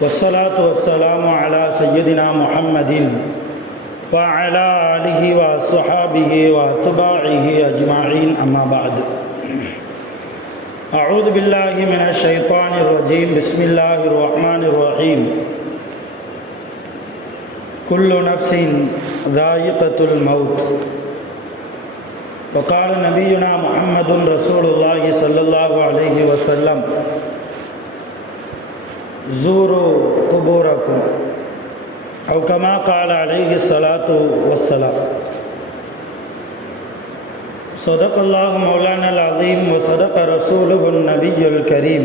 والصلاة والسلام على سيدنا محمد وعلى آله وصحابه واتباعه أجمعين أما بعد أعوذ بالله من الشيطان الرجيم بسم الله الرحمن الرحيم كل نفس ذائقة الموت وقال نبينا محمد رسول الله صلى الله عليه وسلم زوروا قبوركم أو كما قال عليه الصلاة والسلام صدق الله مولانا العظيم وصدق رسوله النبي الكريم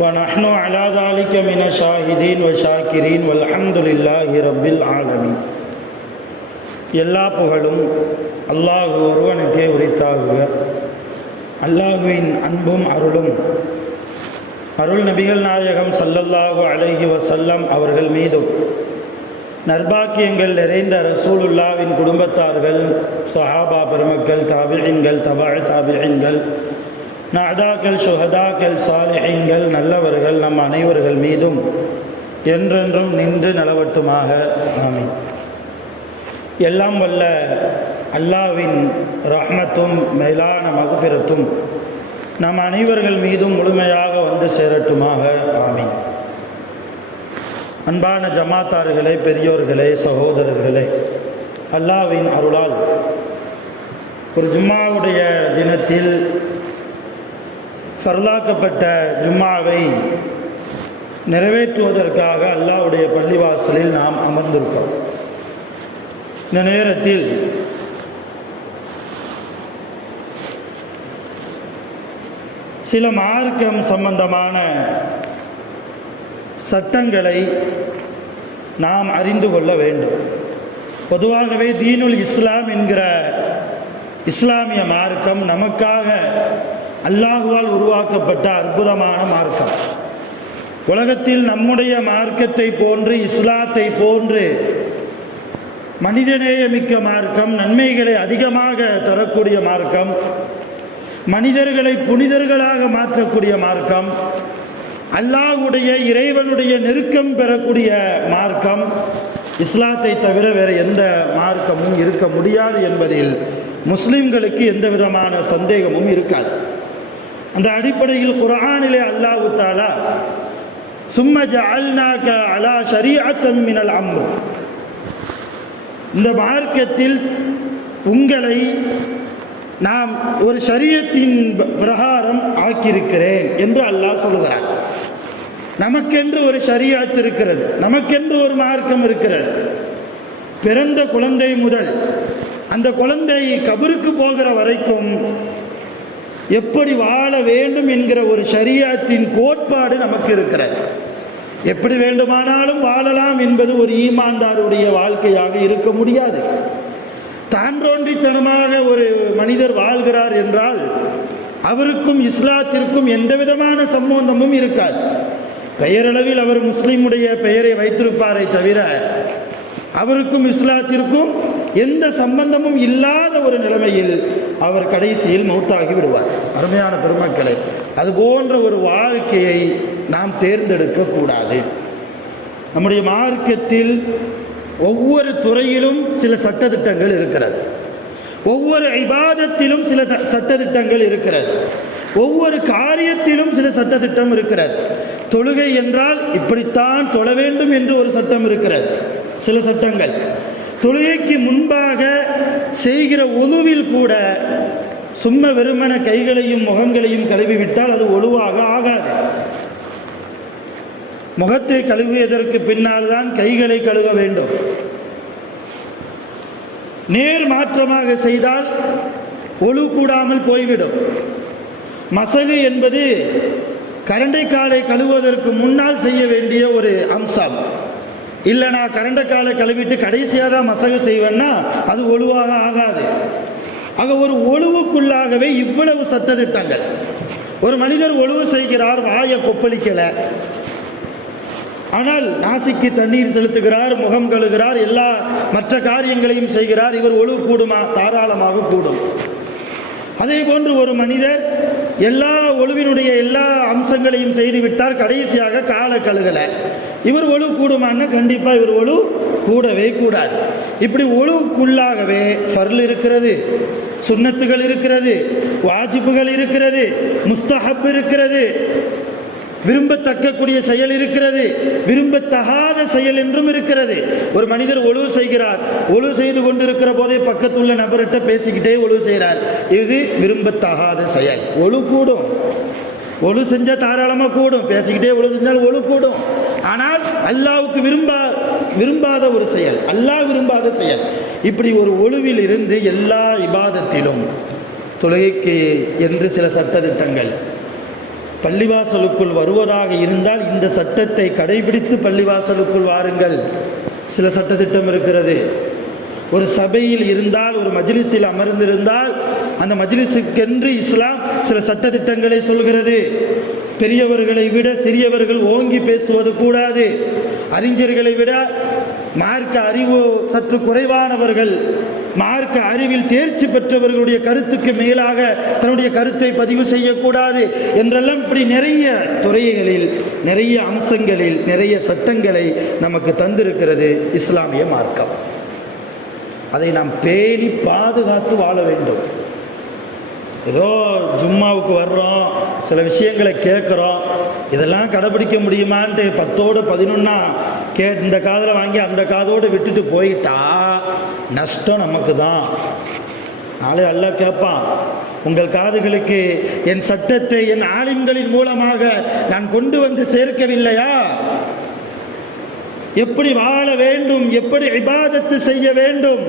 ونحن على ذلك من الشاهدين والشاكرين والحمد لله رب العالمين. எல்லா புகழும் அல்லாஹ் ஒருவனுக்கே உரித்தாகுக. அல்லாஹுவின் அன்பும் அருளும் அருள் நபிகள் நாயகம் ஸல்லல்லாஹு அலைஹி வஸல்லம் அவர்கள் மீதும் நற்பாக்கியங்கள் நிறைந்த ரசூலுல்லாவின் குடும்பத்தார்கள், சஹாபா பெருமக்கள், தாபிஈன்கள், தபஅ தாபிஈன்கள், நாதாக்கள், சுஹதாக்கள், சாலிஹீன்கள், நல்லவர்கள் நம் அனைவர்கள் மீதும் என்றென்றும் நின்று நலவட்டுமாக. ஆமீன். எல்லாம் வல்ல அல்லாஹ்வின் ரஹ்மத்தும் மேலான மக்ஃபிரத்தும் நம் அனைவர்கள் மீதும் முழுமையாக வந்து சேரட்டுமாக. ஆமீன். அன்பான ஜமாத்தார்களே, பெரியோர்களே, சகோதரர்களே, அல்லாஹ்வின் அருளால் ஒரு ஜும்மாவுடைய தினத்தில் ஃபர்லாக்கப்பட்ட ஜும்மாவை நிறைவேற்றுவதற்காக அல்லாஹ்வுடைய பள்ளிவாசலில் நாம் அமர்ந்திருக்கிறோம். இந்த நேரத்தில் சில மார்க்கம் சம்பந்தமான சட்டங்களை நாம் அறிந்து கொள்ள வேண்டும். பொதுவாகவே தீனுல் இஸ்லாம் என்கிற இஸ்லாமிய மார்க்கம் நமக்காக அல்லாஹுவால் உருவாக்கப்பட்ட அற்புதமான மார்க்கம். உலகத்தில் நம்முடைய மார்க்கத்தை போன்று, இஸ்லாத்தை போன்று மனிதநேயமிக்க மார்க்கம், நன்மைகளை அதிகமாக தரக்கூடிய மார்க்கம், மனிதர்களை புனிதர்களாக மாற்றக்கூடிய மார்க்கம், அல்லாஹ்வுடைய இறைவனுடைய நெருக்கம் பெறக்கூடிய மார்க்கம் இஸ்லாத்தை தவிர வேறு எந்த மார்க்கமும் இருக்க முடியாது என்பதில் முஸ்லிம்களுக்கு எந்த விதமான சந்தேகமும் இருக்காது. அந்த அடிப்படையில் குர்ஆனிலே அல்லாஹ் தஆலா சும்ம ஜஅல்நாக அலா ஷரீஅத்தன் மினல் அம்ர், இந்த மார்க்கத்தில் உங்களை நாம் ஒரு ஷரியத்தின் பிரகாரம் ஆக்கியிருக்கிறேன் என்று அல்லாஹ் சொல்லுகிறார். நமக்கென்று ஒரு ஷரியத் இருக்கிறது, நமக்கென்று ஒரு மார்க்கம் இருக்கிறது. பிறந்த குழந்தை முதல் அந்த குழந்தை கபருக்கு போகிற வரைக்கும் எப்படி வாழ வேண்டும் என்கிற ஒரு ஷரியத்தின் கோட்பாடு நமக்கு இருக்கிறது. எப்படி வேண்டுமானாலும் வாழலாம் என்பது ஒரு ஈமான்தாருடைய வாழ்க்கையாக இருக்க முடியாது. தான்றோன்றித்தனமாக ஒரு மனிதர் வாழ்கிறார் என்றால் அவருக்கும் இஸ்லாத்திற்கும் எந்த விதமான சம்பந்தமும் இருக்காது. பெயரளவில் அவர் முஸ்லிமுடைய பெயரை வைத்திருப்பாரை தவிர அவருக்கும் இஸ்லாத்திற்கும் எந்த சம்பந்தமும் இல்லாத ஒரு நிலைமையில் அவர் கடைசியில் மௌத்தாகி விடுவார். அருமையான பெருமக்களே, அது போன்ற ஒரு வாழ்க்கையை நாம் தேர்ந்தெடுக்க கூடாது. நம்முடைய மார்க்கத்தில் ஒவ்வொரு துறையிலும் சில சட்டதிட்டங்கள் இருக்கிறது. ஒவ்வொரு இபாதத்திலும் சில சட்டதிட்டங்கள் இருக்கிறது. ஒவ்வொரு காரியத்திலும் சில சட்டதிட்டம் இருக்கிறது. தொழுகை என்றால் இப்படித்தான் தொழ வேண்டும் என்று ஒரு சட்டம் இருக்கிறது, சில சட்டங்கள். தொழுகைக்கு முன்பாக செய்கிற உதுவில் கூட சும்மா வெறுமன கைகளையும் முகங்களையும் கழுவிவிட்டால் அது ஒழுவாக ஆகாது. முகத்தை கழுவியதற்கு பின்னால் தான் கைகளை கழுவ வேண்டும். நேர் மாற்றமாக செய்தால் ஒழு கூடாமல் போய்விடும். மசகு என்பது கரண்டைக்காலை கழுவுவதற்கு முன்னால் செய்ய வேண்டிய ஒரு அம்சம். இல்லை நான் கரண்ட காலை கழுவிட்டு கடைசியாக தான் மசகு செய்வேன்னா அது ஒழுவாக ஆகாது. ஆக ஒரு ஒழுவுக்குள்ளாகவே இவ்வளவு சட்டதிட்டங்கள். ஒரு மனிதர் ஒழுவு செய்கிறார், வாயை கொப்பளிக்கலை, ஆனால் நாசிக்கு தண்ணீர் செலுத்துகிறார், முகம் கழுகிறார், எல்லா மற்ற காரியங்களையும் செய்கிறார். இவர் ஒழுவு கூடுமா? தாராளமாக கூடும். அதே போன்று ஒரு மனிதர் எல்லா ஒழுவினுடைய எல்லா அம்சங்களையும் செய்துவிட்டார், கடைசியாக காலை கழுகலை, இவர் ஒழுவு கூடுமான்னா கண்டிப்பாக இவர் ஒழுவு கூடவே கூடாது. இப்படி ஒழுவுக்குள்ளாகவே ஃபர்ல் இருக்கிறது, சுன்னத்துகள் இருக்கிறது, வாஜிபுகள் இருக்கிறது, முஸ்தஹப் இருக்கிறது, விரும்பத்தக்கக்கூடிய செயல் இருக்கிறது, விரும்பத்தகாத செயல் என்றும் இருக்கிறது. ஒரு மனிதர் ஒழுவு செய்கிறார், ஒழுவு செய்து கொண்டிருக்கிற போதே பக்கத்துள்ள நபர்கிட்ட பேசிக்கிட்டே ஒழுவு செய்கிறார், இது விரும்பத்தகாத செயல். ஒழு கூடும், ஒழு செஞ்சால் தாராளமாக கூடும், பேசிக்கிட்டே ஒழு செஞ்சால் ஒழு கூடும். ஆனால் அல்லாஹ்வுக்கு விரும்பாத ஒரு செயல், அல்லாஹ் விரும்பாத செயல். இப்படி ஒரு ஒழுவில் இருந்து எல்லா இபாதத்திலும் தொழுகைக்கு என்று சில சட்டதிட்டங்கள். பள்ளிவாசலுக்குள் வருவதாக இருந்தால் இந்த சட்டத்தை கடைபிடித்து பள்ளிவாசலுக்குள் வாருங்கள், சில சட்டத்திட்டம் இருக்கிறது. ஒரு சபையில் இருந்தால், ஒரு மஜ்லிஸில் அமர்ந்திருந்தால் அந்த மஜ்லிஸுக்கென்று இஸ்லாம் சில சட்டத்திட்டங்களை சொல்கிறது. பெரியவர்களை விட சிறியவர்கள் ஓங்கி பேசுவது கூடாது. அறிஞர்களை விட மார்க்க அறிவு சற்று குறைவானவர்கள், மார்க்க அறிவில் தேர்ச்சி பெற்றவர்களுடைய கருத்துக்கு மேலாக தன்னுடைய கருத்தை பதிவு செய்யக்கூடாது என்றெல்லாம் இப்படி நிறைய துறைகளில், நிறைய அம்சங்களில் நிறைய சட்டங்களை நமக்கு தந்திருக்கிறது இஸ்லாமிய மார்க்கம். அதை நாம் பேணி பாதுகாத்து வாழ வேண்டும். ஏதோ ஜும்மாவுக்கு வர்றோம், சில விஷயங்களை கேட்குறோம், இதெல்லாம் கடைபிடிக்க முடியுமான்ட்டு 10ஓடு 11 இந்த காதில் வாங்கி அந்த காதோடு விட்டுட்டு போயிட்டா நஷ்டம் நமக்கு தான். நாளை அல்லாஹ் கேட்பான், உங்கள் காதுகளுக்கு என் சட்டத்தை என் ஆலிம்களின் மூலமாக நான் கொண்டு வந்து சேர்க்கவில்லையா? எப்படி வாழ வேண்டும், எப்படி இபாதத்து செய்ய வேண்டும்,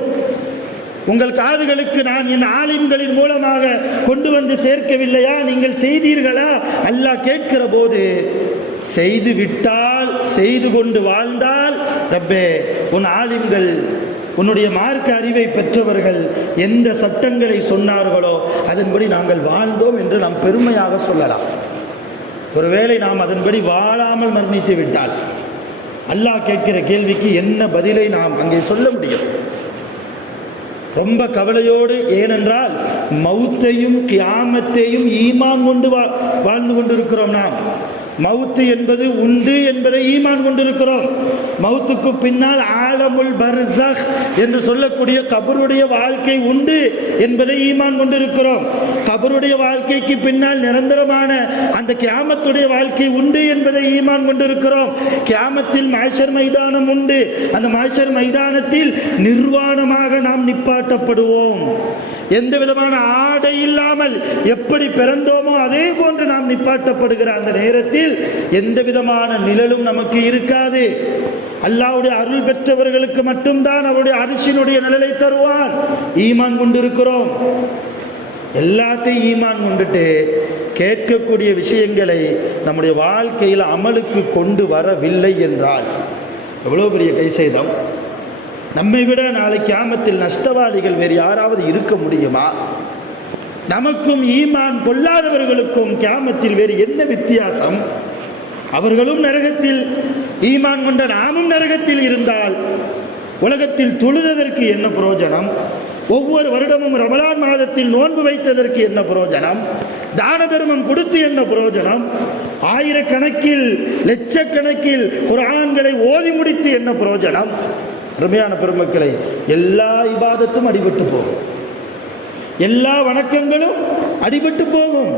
உங்கள் காதுகளுக்கு நான் என் ஆலிம்களின் மூலமாக கொண்டு வந்து சேர்க்கவில்லையா? நீங்கள் செய்தீர்களா? அல்லாஹ் கேட்கிற போது செய்து விட்டால், செய்து கொண்டு வாழ்ந்தால், ரப்பே உன் ஆலிம்கள், உன்னுடைய மார்க்க அறிவை பெற்றவர்கள் எந்த சட்டங்களை சொன்னார்களோ அதன்படி நாங்கள் வாழ்ந்தோம் என்று நாம் பெருமையாக சொல்லலாம். ஒருவேளை நாம் அதன்படி வாழாமல் மரணித்து விட்டால் அல்லாஹ் கேட்கிற கேள்விக்கு என்ன பதிலை நாம் அங்கே சொல்ல முடியும்? ரொம்ப கவலையோடு. ஏனென்றால் மௌத்தையும் கியாமத்தையும் ஈமான் கொண்டு வாழ்ந்து கொண்டிருக்கிறோம். நாம் மவுத்து என்பது உண்டு என்பதை ஈமான் கொண்டிருக்கிறோம். மவுத்துக்கு பின்னால் ஆலமுல் பர்ஸக் என்று சொல்லக்கூடிய கபருடைய வாழ்க்கை உண்டு என்பதை ஈமான் கொண்டிருக்கிறோம். கபருடைய வாழ்க்கைக்கு பின்னால் நிரந்தரமான அந்த கியாமத்துடைய வாழ்க்கை உண்டு என்பதை ஈமான் கொண்டிருக்கிறோம். கியாமத்தில் மாஷர் மைதானம் உண்டு, அந்த மாஷர் மைதானத்தில் நிர்வாணமாக நாம் நிப்பாட்டப்படுவோம். எந்த விதமான ஆடை இல்லாமல் எப்படி பிறந்தோமோ அதே போன்று நாம் நிப்பாட்டப்படுகிற அந்த நேரத்தில் எந்த விதமான நிழலும் நமக்கு இருக்காது. அல்லாஹ்வுடைய அருள் பெற்றவர்களுக்கு மட்டும்தான் அவருடைய அரிசினுடைய நிழலை தருவான். ஈமான் கொண்டிருக்கிறோம். எல்லாத்தையும் ஈமான் கொண்டுட்டு கேட்கக்கூடிய விஷயங்களை நம்முடைய வாழ்க்கையில் அமலுக்கு கொண்டு வரவில்லை என்றால் எவ்வளோ பெரிய கைசேதம். நம்மை விட நாளை கியாமத்தில் நஷ்டவாளிகள் வேறு யாராவது இருக்க முடியுமா? நமக்கும் ஈமான் கொள்ளாதவர்களுக்கும் கியாமத்தில் வேறு என்ன வித்தியாசம்? அவர்களும் நரகத்தில், ஈமான் கொண்ட நாமும் நரகத்தில் இருந்தால் உலகத்தில் தொழுததற்கு என்ன பிரயோஜனம்? ஒவ்வொரு வருடமும் ரமலான் மாதத்தில் நோன்பு வைத்ததற்கு என்ன பிரயோஜனம்? தான தர்மம் கொடுத்து என்ன பிரயோஜனம்? ஆயிரக்கணக்கில் லட்சக்கணக்கில் குர்ஆன்களை ஓதி முடித்து என்ன பிரயோஜனம்? அருமையான பெருமக்களை, எல்லா இபாதத்தும் அடிபட்டு போகும், எல்லா வணக்கங்களும் அடிபட்டு போகும்.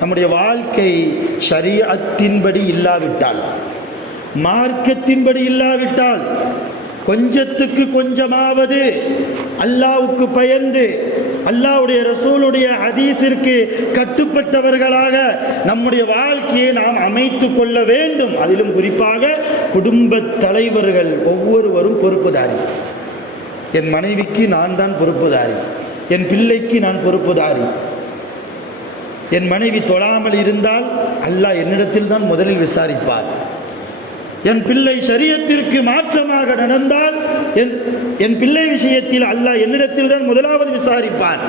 நம்முடைய வாழ்க்கை ஷரீஅத்தின்படி இல்லாவிட்டால், மார்க்கத்தின்படி இல்லாவிட்டால், கொஞ்சத்துக்கு கொஞ்சமாவது அல்லாஹ்வுக்கு பயந்து அல்லாஹ்வுடைய ரசூலுடைய ஹதீஸிற்கு கட்டுப்பட்டவர்களாக நம்முடைய வாழ்க்கையை நாம் அமைத்து கொள்ள வேண்டும். அதிலும் குறிப்பாக குடும்ப தலைவர்கள் ஒவ்வொருவரும் பொறுப்புதாரி. என் மனைவிக்கு நான் தான் பொறுப்புதாரி, என் பிள்ளைக்கு நான் பொறுப்புதாரி. என் மனைவி தொழாமல் இருந்தால் அல்லாஹ் என்னிடத்தில் தான் முதலில் விசாரிப்பார். என் பிள்ளை ஷரியத்திற்கு மாற்றமாக நடந்தால் என் பிள்ளை விஷயத்தில் அல்லாஹ் என்னிடத்தில் தான் முதலாவது விசாரிப்பான்.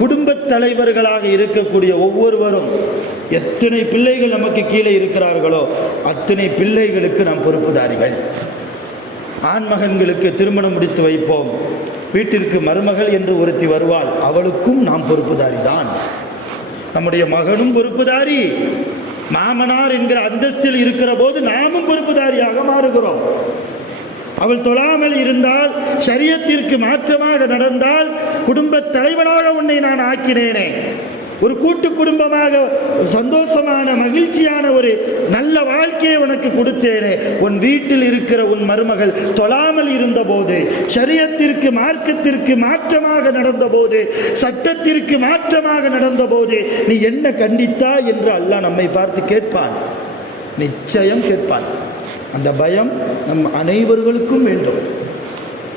குடும்பத் தலைவர்களாக இருக்கக்கூடிய ஒவ்வொருவரும் எத்தனை பிள்ளைகள் நமக்கு கீழே இருக்கிறார்களோ அத்தனை பிள்ளைகளுக்கு நாம் பொறுப்புதாரிகள். ஆண்மகன்களுக்கு திருமணம் முடித்து வைப்போம், வீட்டிற்கு மருமகள் என்று ஒருத்தி வருவாள், அவளுக்கும் நாம் பொறுப்புதாரி தான். நம்முடைய மகனும் பொறுப்புதாரி, மாமனார் என்கிற அந்தஸ்தில் இருக்கிற போது நாமும் பொறுப்புதாரியாக மாறுகிறோம். அவள் தொழாமல் இருந்தால், ஷரியத்திற்கு மாற்றமாக நடந்தால், குடும்பத் தலைவனாக உன்னை நான் ஆக்கினேனே, ஒரு கூட்டு குடும்பமாக சந்தோஷமான மகிழ்ச்சியான ஒரு நல்ல வாழ்க்கையை உனக்கு கொடுத்தேனே, உன் வீட்டில் இருக்கிற உன் மருமகள் தொழாமல் இருந்த போது, ஷரியத்திற்கு மார்க்கத்திற்கு மாற்றமாக நடந்த போது, சட்டத்திற்கு மாற்றமாக நடந்த போது நீ என்ன கண்டித்தா என்று அல்லாஹ் நம்மை பார்த்து கேட்பான். நிச்சயம் கேட்பான். அந்த பயம் நம் அனைவர்களுக்கும் வேண்டும்.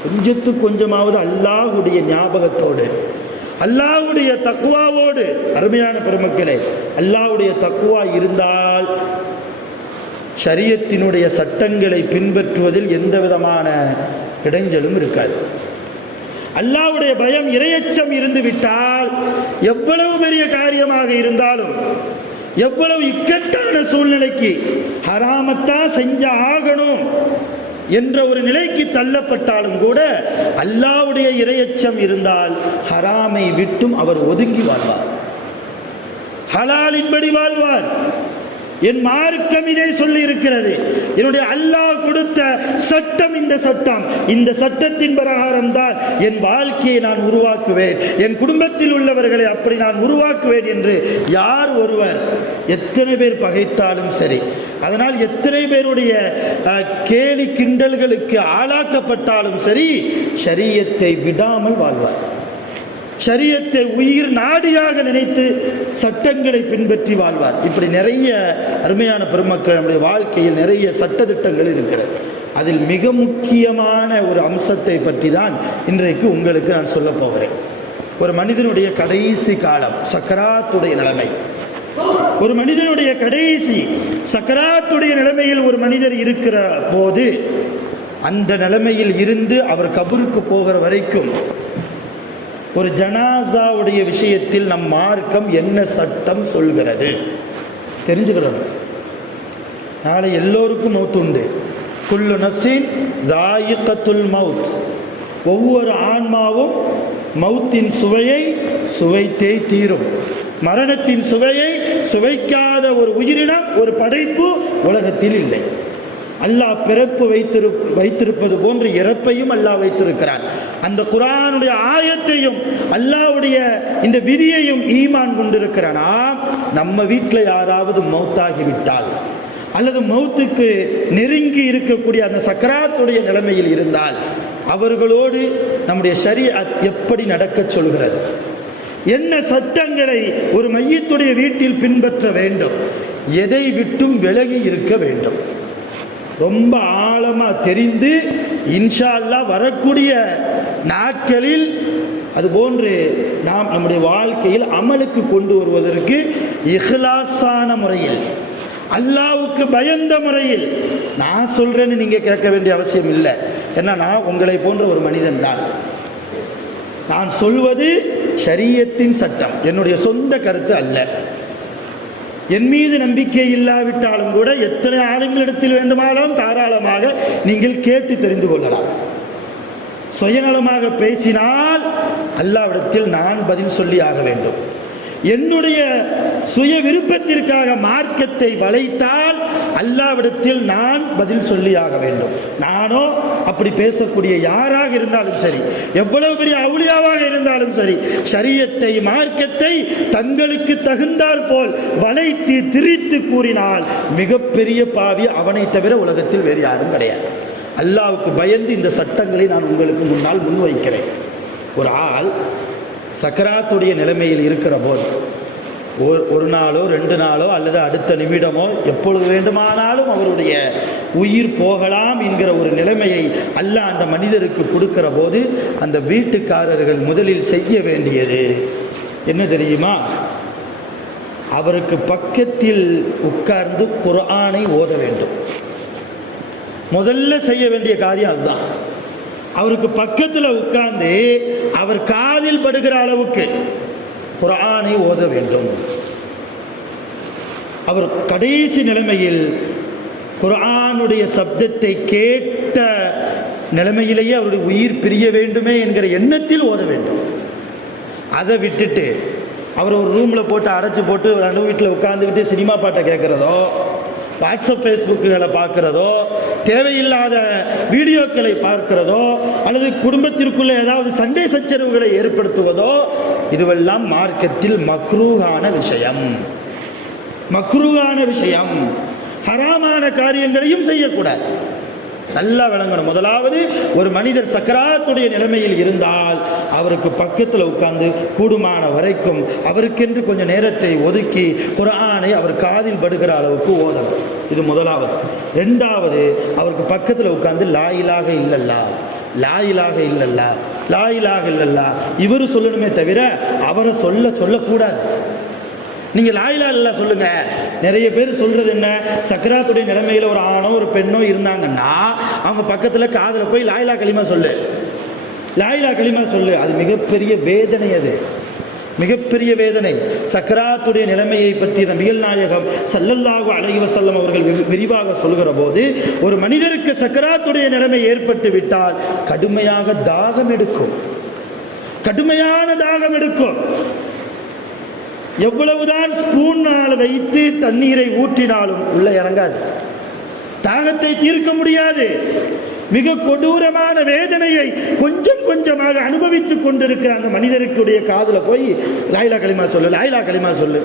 கொஞ்சத்துக்கு கொஞ்சமாவது அல்லாஹ்வுடைய ஞாபகத்தோடு, அல்லாஹ்வுடைய தக்வாவோடு, அருமையான பெருமக்களே, அல்லாஹ்வுடைய தக்வா இருந்தால் ஷரியத்தினுடைய சட்டங்களை பின்பற்றுவதில் எந்த விதமான இடைஞ்சலும் இருக்காது. அல்லாஹ்வுடைய பயம், இறையச்சம் இருந்து விட்டால் எவ்வளவு பெரிய காரியமாக இருந்தாலும், எவ்வளவு இக்கட்டான சூழ்நிலைக்கு ஹராமத்தான் செஞ்ச ஆகணும் என்ற ஒரு நிலைக்கு தள்ளப்பட்டாலும் கூட அல்லாஹ்வுடைய இறையச்சம் இருந்தால் ஹராமை விட்டும் அவர் ஒதுங்கி வாழ்வார், ஹலாலின்படி வாழ்வார். என் மார்க்கம் இதை சொல்லி இருக்கிறது. என்னுடைய அல்லாஹ் கொடுத்த சட்டம் இந்த சட்டம், இந்த சட்டத்தின் பிரகாரம் தான் என் வாழ்க்கையை நான் உருவாக்குவேன், என் குடும்பத்தில் உள்ளவர்களை அப்படி நான் உருவாக்குவேன் என்று யார் ஒருவர் எத்தனை பேர் பகைத்தாலும் சரி, அதனால் எத்தனை பேருடைய கேலி கிண்டல்களுக்கு ஆளாக்கப்பட்டாலும் சரி, ஷரியத்தை விடாமல் வாழ்வார். ஷரியத்தை உயிர் நாடியாக நினைத்து சட்டங்களை பின்பற்றி வாழ்வார். இப்படி நிறைய அருமையான பெருமக்கள் நம்முடைய வாழ்க்கையில் நிறைய சட்டதிட்டங்கள் இருக்கிறது. அதில் மிக முக்கியமான ஒரு அம்சத்தை பற்றி தான் இன்றைக்கு உங்களுக்கு நான் சொல்ல போகிறேன். ஒரு மனிதனுடைய கடைசி காலம், சக்கராத்துடைய நிலைமை. ஒரு மனிதனுடைய கடைசி சக்கராத்துடைய நிலைமையில் ஒரு மனிதர் இருக்கிற போது, அந்த நிலைமையில் இருந்து அவர் கபருக்கு போகிற வரைக்கும் ஒரு ஜனாசாவுடைய விஷயத்தில் நம் மார்க்கம் என்ன சட்டம் சொல்கிறது தெரிஞ்சுக்கிறோம். நாளை எல்லோருக்கும் மௌத் உண்டு. குல்லு நஃப்ஸின் தாயிகத்துல் மௌத். ஒவ்வொரு ஆன்மாவும் மௌத்தின் சுவையை சுவைத்தே தீரும். மரணத்தின் சுவையை சுவைக்காத ஒரு உயிரினம், ஒரு படைப்பு உலகத்தில் இல்லை. அல்லாஹ் பிறப்பு வைத்திருப்பது போன்று இறப்பையும் அல்லாஹ் வைத்திருக்கிறான். அந்த குர்ஆனுடைய ஆயத்தையும் அல்லாஹ்வுடைய இந்த விதியையும் ஈமான் கொண்டிருக்கிறானா, நம்ம வீட்டில் யாராவது மௌத்தாகிவிட்டால் அல்லது மௌத்துக்கு நெருங்கி இருக்கக்கூடிய அந்த சக்கராத்துடைய நிலைமையில் இருந்தால், அவர்களோடு நம்முடைய ஷரீஅத் எப்படி நடக்க சொல்கிறது, என்ன சட்டங்களை ஒரு மையத்துடைய வீட்டில் பின்பற்ற வேண்டும், எதை விட்டும் விலகி இருக்க வேண்டும், ரொம்ப ஆழமாக தெரிந்து இன்ஷா அல்லாஹ் வரக்கூடிய நாட்களில் அதுபோன்று நாம் நம்முடைய வாழ்க்கையில் அமலுக்கு கொண்டு வருவதற்கு இஹ்லாஸான முறையில், அல்லாஹ்வுக்கு பயந்த முறையில். நான் சொல்கிறேன்னு நீங்கள் கேட்க வேண்டிய அவசியம் இல்லை. ஏன்னா நான் உங்களை போன்ற ஒரு மனிதன் தான். நான் சொல்வது ஷரியத்தின் சட்டம், என்னுடைய சொந்த கருத்து அல்ல. என் மீது நம்பிக்கை இல்லாவிட்டாலும் கூட எத்தனை ஆளுங்களிடத்தில் வேண்டுமானாலும் தாராளமாக நீங்கள் கேட்டு தெரிந்து கொள்ளலாம். சுயநலமாக பேசினால் அல்லாஹ்விடத்தில் நான் பதில் சொல்லி ஆக வேண்டும். என்னுடைய சுய விருப்பத்திற்காக மார்க்கத்தை வளைத்தால் அல்லாஹ்விடத்தில் நான் பதில் சொல்லி ஆக வேண்டும். நானோ அப்படி பேசக்கூடிய யாராக இருந்தாலும் சரி, எவ்வளவு பெரிய அவுலியாவாக இருந்தாலும் சரி, ஷரியத்தை மார்க்கத்தை தங்களுக்கு தகுந்தால் போல் வளைத்து திரித்து கூறினால் மிகப்பெரிய பாவி அவனை தவிர உலகத்தில் வேறு யாரும் கிடையாது. அல்லாஹ்வுக்கு பயந்து இந்த சட்டங்களை நான் உங்களுக்கு முன்னால் முன்வைக்கிறேன். ஒரு ஆள் சக்கராத்துடைய நிலைமையில் இருக்கிற போது, ஒரு நாளோ 2 நாளோ அல்லது அடுத்த நிமிடமோ எப்பொழுது வேண்டுமானாலும் அவருடைய உயிர் போகலாம் என்கிற ஒரு நிலைமையை அல்லாஹ் அந்த மனிதருக்கு கொடுக்கிற போது, அந்த வீட்டுக்காரர்கள் முதலில் செய்ய வேண்டியது என்ன தெரியுமா? அவருக்கு பக்கத்தில் உட்கார்ந்து குர்ஆனை ஓத வேண்டும். முதல்ல செய்ய வேண்டிய காரியம் அதுதான். அவருக்கு பக்கத்தில் உட்கார்ந்து அவர் காதில் படுகிற அளவுக்கு குர்ஆனை ஓத வேண்டும். அவர் கடைசி நிலைமையில் குர்ஆனுடைய சப்தத்தை கேட்ட நிலைமையிலேயே அவருடைய உயிர் பிரிய வேண்டுமே என்கிற எண்ணத்தில் ஓத வேண்டும். அதை விட்டுட்டு அவர் ஒரு ரூமில் போட்டு அடைச்சி போட்டு ரெண்டு வீட்டில் உட்காந்துக்கிட்டு சினிமா பாட்டை கேட்குறதோ, வாட்ஸ்அப் ஃபேஸ்புக்குகளை பார்க்குறதோ, தேவையில்லாத வீடியோக்களை பார்க்கிறதோ, அல்லது குடும்பத்திற்குள்ளே ஏதாவது சண்டை சச்சரவுகளை ஏற்படுத்துவதோ, இதுவெல்லாம் மார்க்கத்தில் மக்ரூஹான விஷயம். மக்ரூஹான விஷயம். ஹராமான காரியங்களையும் செய்யக்கூடாது. நல்லா விளங்கணும். முதலாவது, ஒரு மனிதர் சக்கராத்துடைய நிலைமையில் இருந்தால் அவருக்கு பக்கத்தில் உட்கார்ந்து கூடுமான வரைக்கும் அவருக்கென்று கொஞ்சம் நேரத்தை ஒதுக்கி குர்ஆனை அவர் காதில் படுகிற அளவுக்கு ஓதணும். இது முதலாவது. ரெண்டாவது, அவருக்கு பக்கத்தில் உட்கார்ந்து லா இலாஹ இல்லல்லாஹ், லா இலாஹ இல்லல்லாஹ், லா இலாஹ இல்லல்லாஹ் இவர் சொல்லணுமே தவிர அவரை சொல்லக்கூடாது. நீங்கள் லா இலாஹ இல்லல்லாஹ் சொல்லுங்க. நிறைய பேர் சொல்றது என்ன, சக்கராத்துடைய நிலைமையில் ஒரு ஆணோ ஒரு பெண்ணோ இருந்தாங்கன்னா அவங்க பக்கத்தில் காதில் போய் லா இலாஹ கலிமா சொல்லு, லா இலாஹ கலிமா சொல்லு. அது மிகப்பெரிய வேதனை. அது மிகப்பெரிய வேதனை. சக்கராத்துடைய நிலைமையை பற்றி நபிகள் நாயகம் ஸல்லல்லாஹு அலைஹி வஸல்லம் அவர்கள் விரிவாக சொல்கிற போது, ஒரு மனிதருக்கு சக்கராத்துடைய நிலைமை ஏற்பட்டு விட்டால் கடுமையாக தாகம் எடுக்கும், கடுமையான தாகம் எடுக்கும். எவ்வளவுதான் ஸ்பூனால் வைத்து தண்ணீரை ஊற்றினாலும் உள்ள இறங்காது, தாகத்தை தீர்க்க முடியாது. மிக கொடூரமான வேதனையை கொஞ்சம் கொஞ்சமாக அனுபவித்துக் கொண்டிருக்கிற அந்த மனிதருக்குடைய காதில் போய் லா இலாஹ கலிமா சொல்லு, லா இலாஹ கலிமா சொல்லு.